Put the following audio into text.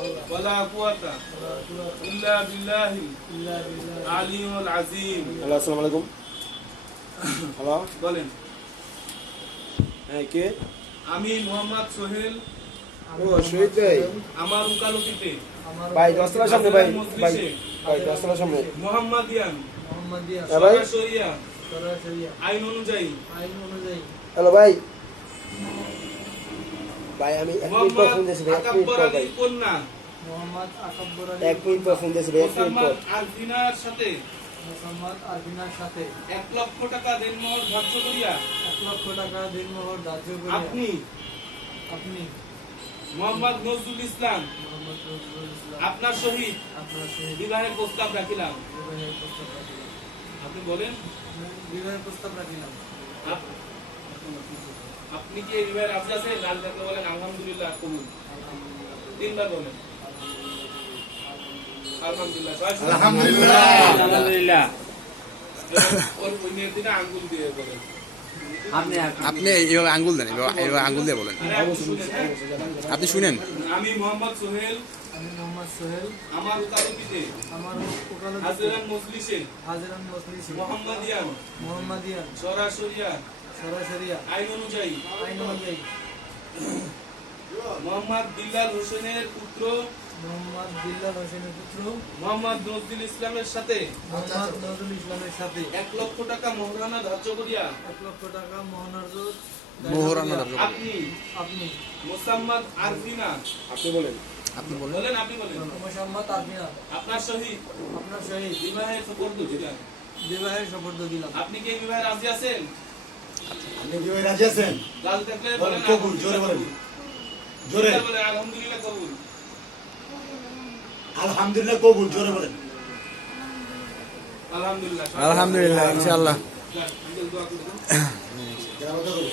ওয়ালা কুওয়াতা ইল্লা বিল্লাহিল আলিয়্যিল আযীম। হ্যালো, আসসালামু আলাইকুম। হ্যালো, বলেন। হ্যাঁ, কে? আমি মোহাম্মদ সোহেল, ও শহীদ ভাই। আমার উকালতিতে ভাই দশতলার সামনে ভাই, ভাই মজলিসে ভাই দশতলার সামনে। মুহাম্মাদিয়ান হ্যাঁ ভাই, সরাসরিয়া আইন অনুযায়ী হ্যালো ভাই। ভাই আমি এক মিনিট পর ফোন মোহাম্মদ দিয়েছি ভাই, এক মিনিট আকাব্বর পর ভাই, আলীর কন্যা এক মিনিট পর ফোন দিয়েছি ভাই, এক মিনিট পর। মোসাম্মদ আরফিনার সাথে 1 লক্ষ টাকা দেনমোহর ধার্য করিয়া আপনি মোহাম্মদ নজরুল ইসলাম আপনার সহিত বিবাহের প্রস্তাব রাখিলাম। আপনি বলেন, আপ- আপনি কি এই বিবাহে রাজি আছেন? রাজি থাকলে বলেন আলহামদুলিল্লাহ, কবুল। 3 বার বলেন আলহামদুলিল্লাহ। আলহামদুলিল্লাহ। ওর ওই মেয়েটিকে আঙ্গুল দিয়ে বলেন। আপনি এইভাবে আঙ্গুল দেন, এইভাবে আঙ্গুল দিয়ে বলেন। আরে আপনি শুনেন, হ্যাঁ? আপনি শুনেন। আমি মোহাম্মদ সোহেল, আমার উকালতিতে হাজরান মজলিসে মুহাম্মাদিয়ান সরাসরিয়া আইন অনুযায়ী মোহাম্মদ বিল্লাল হোসেনের পুত্র মোহাম্মদ নজরুল ইসলামের সাথে 1 লক্ষ টাকা মোহরানা ধার্য করিয়া মোহরানা ধার্য করিয়া। আপনি মোসাম্মদ আরফিনা আপনি বলেন। আপনি বলেন। বলেন, আপনি বলেন, আপনার সহিত বিবাহের শপথ দিলাম। আপনি কি এই বিবাহে রাজি আছেন? আপনি কি ভাই রাজি আছেন? রাজি থাকলে বলেন বলেন কবুল, জোরে বলেন, জোরে। বলেন আলহামদুলিল্লাহ, কবুল। আলহামদুলিল্লাহ কবুল, জোরে বলেন। আলহামদুলিল্লাহ, আলহামদুলিল্লাহ, ইনশাআল্লাহ। যাক, আঙ্কেল দোয়া করে দেন। যারা কথা বলে।